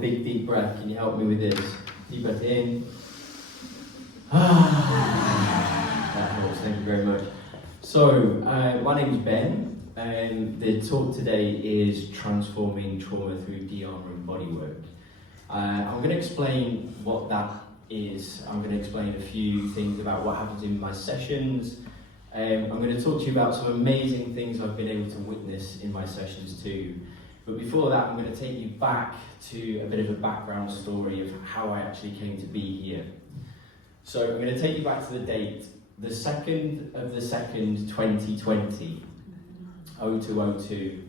big deep breath. Can you help me with this? Deep breath in. That helps, thank you very much. So, my name is Ben, and the talk today is transforming trauma through de-armouring bodywork. I'm going to explain what that is. I'm going to explain a few things about what happens in my sessions. I'm going to talk to you about some amazing things I've been able to witness in my sessions too. But before that, I'm going to take you back to a bit of a background story of how I actually came to be here. So I'm going to take you back to the date, the 2nd of the 2nd, 2020, 0202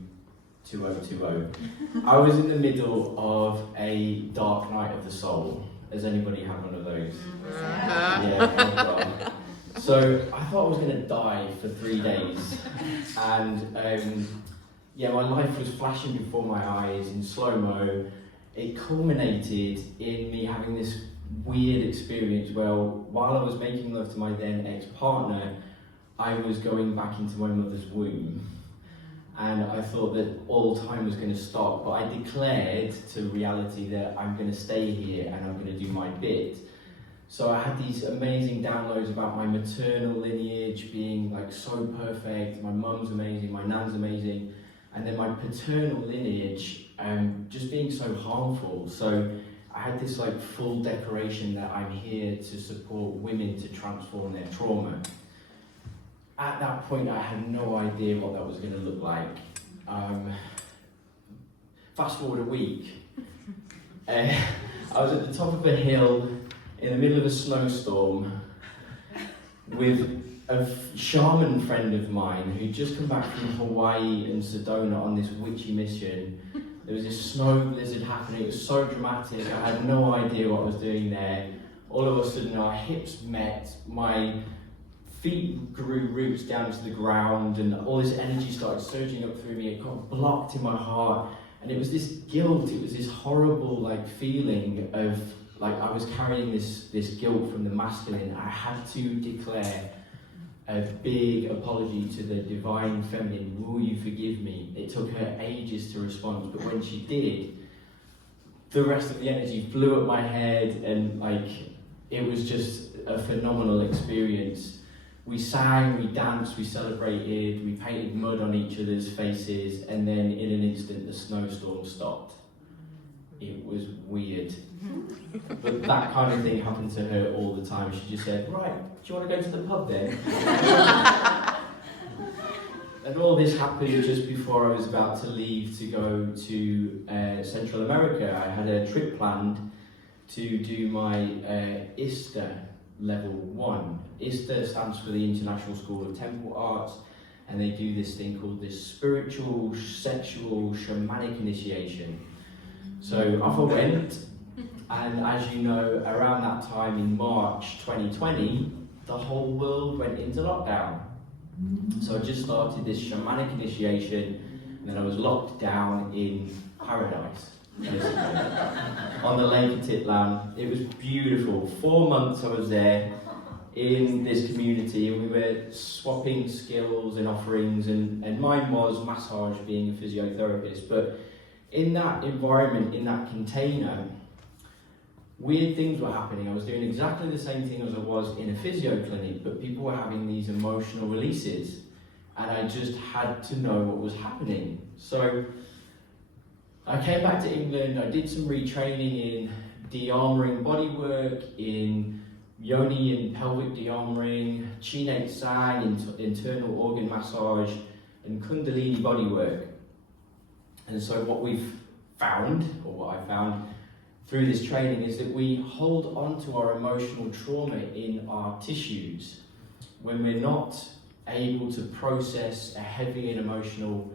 2020. I was in the middle of a dark night of the soul. Has anybody had one of those? Yeah, thank God. So I thought I was going to die for 3 days, and my life was flashing before my eyes in slow-mo. It culminated in me having this weird experience where, while I was making love to my then ex-partner, I was going back into my mother's womb. And I thought that all time was going to stop, but I declared to reality that I'm going to stay here and I'm going to do my bit. So I had these amazing downloads about my maternal lineage being like so perfect. My mum's amazing, my nan's amazing, and then my paternal lineage just being so harmful. So I had this like full declaration that I'm here to support women to transform their trauma. At that point, I had no idea what that was going to look like. Fast forward a week, I was at the top of a hill in the middle of a snowstorm with a shaman friend of mine who'd just come back from Hawaii and Sedona on this witchy mission. There was this snow blizzard happening. It was so dramatic. I had no idea what I was doing there. All of a sudden, our hips met. My feet grew roots down to the ground, and all this energy started surging up through me. It got blocked in my heart, and it was this guilt. It was this horrible like feeling of like I was carrying this guilt from the masculine. I had to declare a big apology to the divine feminine. Will you forgive me? It took her ages to respond, but when she did, the rest of the energy flew up my head, and like it was just a phenomenal experience. We sang, we danced, we celebrated, we painted mud on each other's faces, and then in an instant the snowstorm stopped. It was weird. But that kind of thing happened to her all the time. She just said, right, do you want to go to the pub then? And all this happened just before I was about to leave to go to Central America. I had a trip planned to do my ISTA Level 1. ISTA stands for the International School of Temple Arts, and they do this thing called this spiritual, sexual, shamanic initiation. So off I went, and as you know, around that time in March 2020, the whole world went into lockdown. So I just started this shamanic initiation, and then I was locked down in paradise, on the Lake of Titlan. It was beautiful. 4 months I was there in this community, and we were swapping skills and offerings, and mine was massage, being a physiotherapist. But in that environment, in that container, weird things were happening. I was doing exactly the same thing as I was in a physio clinic, but people were having these emotional releases, and I just had to know what was happening. So I came back to England. I did some retraining in de-armouring bodywork, in yoni and pelvic de-armouring, chinate sang, internal organ massage, and kundalini bodywork. And so what we've found, or what I found through this training, is that we hold on to our emotional trauma in our tissues when we're not able to process a heavy and emotional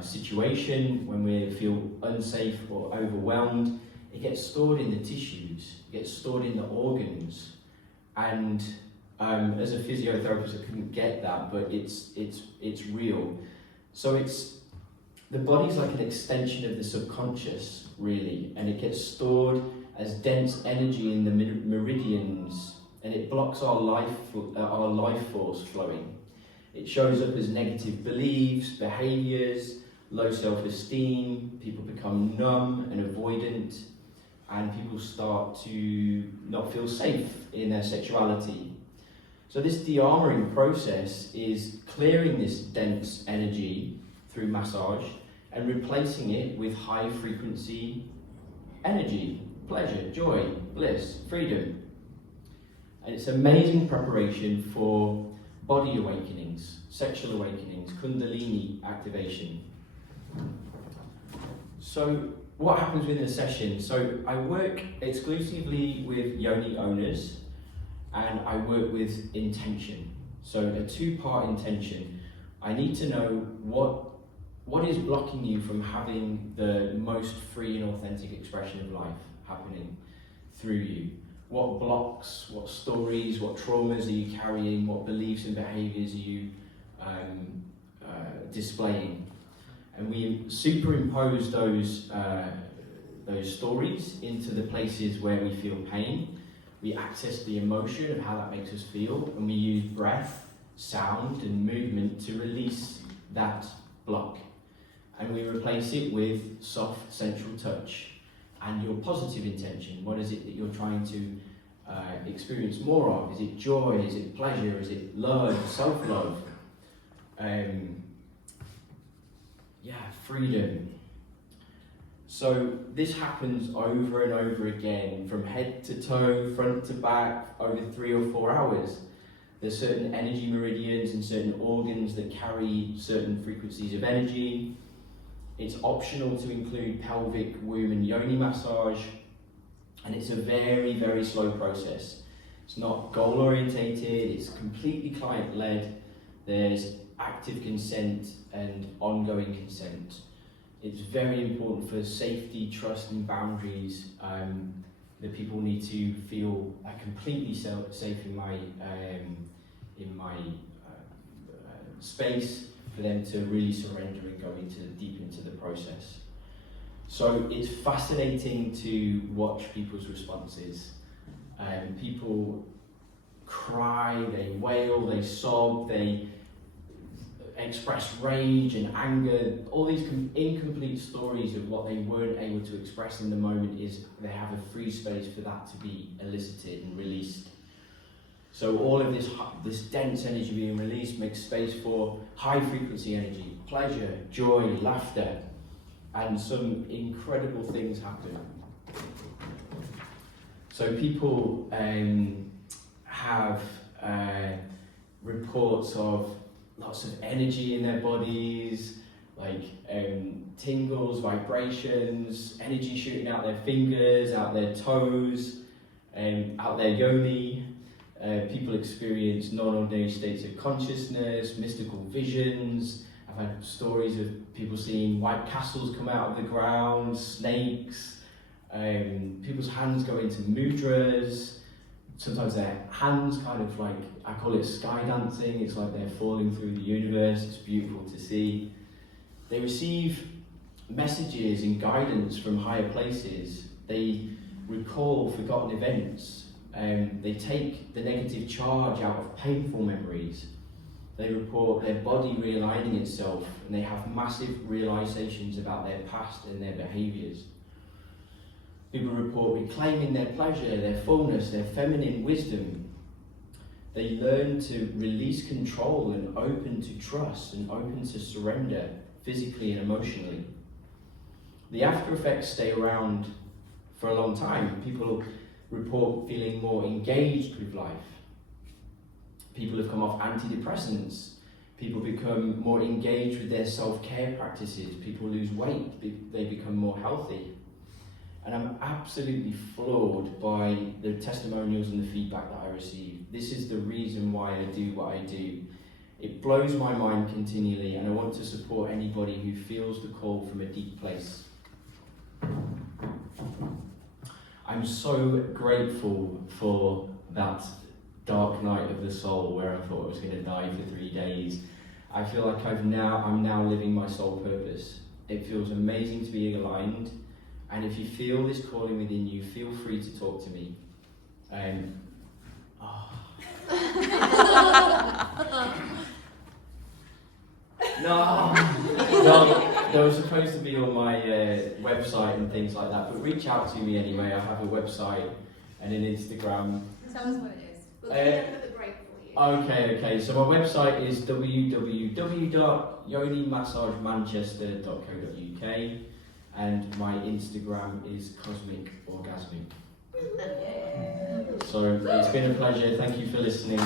situation, when we feel unsafe or overwhelmed. It gets stored in the tissues, it gets stored in the organs. And as a physiotherapist, I couldn't get that, but it's real. So the body's like an extension of the subconscious, really, and it gets stored as dense energy in the meridians, and it blocks our life force flowing. It shows up as negative beliefs, behaviours, low self-esteem, people become numb and avoidant, and people start to not feel safe in their sexuality. So this de-armouring process is clearing this dense energy through massage and replacing it with high frequency energy, pleasure, joy, bliss, freedom. And it's amazing preparation for body awakenings, sexual awakenings, kundalini activation. So what happens within a session? So I work exclusively with yoni owners, and I work with intention. So a two-part intention. I need to know what is blocking you from having the most free and authentic expression of life happening through you. What blocks, what stories, what traumas are you carrying, what beliefs and behaviours are you displaying? And we superimpose those stories into the places where we feel pain. We access the emotion of how that makes us feel, and we use breath, sound and movement to release that block. And we replace it with soft sensual touch and your positive intention. What is it that you're trying to experience more of? Is it joy? Is it pleasure? Is it love, self-love? Freedom. So this happens over and over again, from head to toe, front to back, over 3 or 4 hours. There's certain energy meridians and certain organs that carry certain frequencies of energy. It's optional to include pelvic, womb and yoni massage, and it's a very, very slow process. It's not goal orientated, it's completely client led. There's active consent and ongoing consent. It's very important for safety, trust and boundaries that people need to feel completely safe in my space, for them to really surrender and go deep into the process. So it's fascinating to watch people's responses. People cry, they wail, they sob, they express rage and anger. All these incomplete stories of what they weren't able to express in the moment, is they have a free space for that to be elicited and released. So all of this dense energy being released makes space for high frequency energy, pleasure, joy, laughter, and some incredible things happen. So people have reports of lots of energy in their bodies, like tingles, vibrations, energy shooting out their fingers, out their toes, out their yoni. People experience non-ordinary states of consciousness, mystical visions. I've had stories of people seeing white castles come out of the ground, snakes, people's hands go into mudras. Sometimes their hands kind of like, I call it sky dancing, it's like they're falling through the universe, it's beautiful to see. They receive messages and guidance from higher places. They recall forgotten events. They take the negative charge out of painful memories. They report their body realigning itself, and they have massive realizations about their past and their behaviors. People report reclaiming their pleasure, their fullness, their feminine wisdom. They learn to release control and open to trust and open to surrender physically and emotionally. The after effects stay around for a long time. People report feeling more engaged with life. People have come off antidepressants. People become more engaged with their self-care practices. People lose weight. They become more healthy. And I'm absolutely floored by the testimonials and the feedback that I receive. This is the reason why I do what I do. It blows my mind continually, and I want to support anybody who feels the call from a deep place. I'm so grateful for that dark night of the soul where I thought I was going to die for 3 days. I feel like I'm now living my soul purpose. It feels amazing to be aligned. And if you feel this calling within you, feel free to talk to me. No, there website and things like that, but reach out to me anyway. I have a website and an Instagram. Tell us what it is. We'll do another break for you. Okay, so my website is www.yonimassagemanchester.co.uk and my Instagram is Cosmic Orgasmic. So it's been a pleasure. Thank you for listening.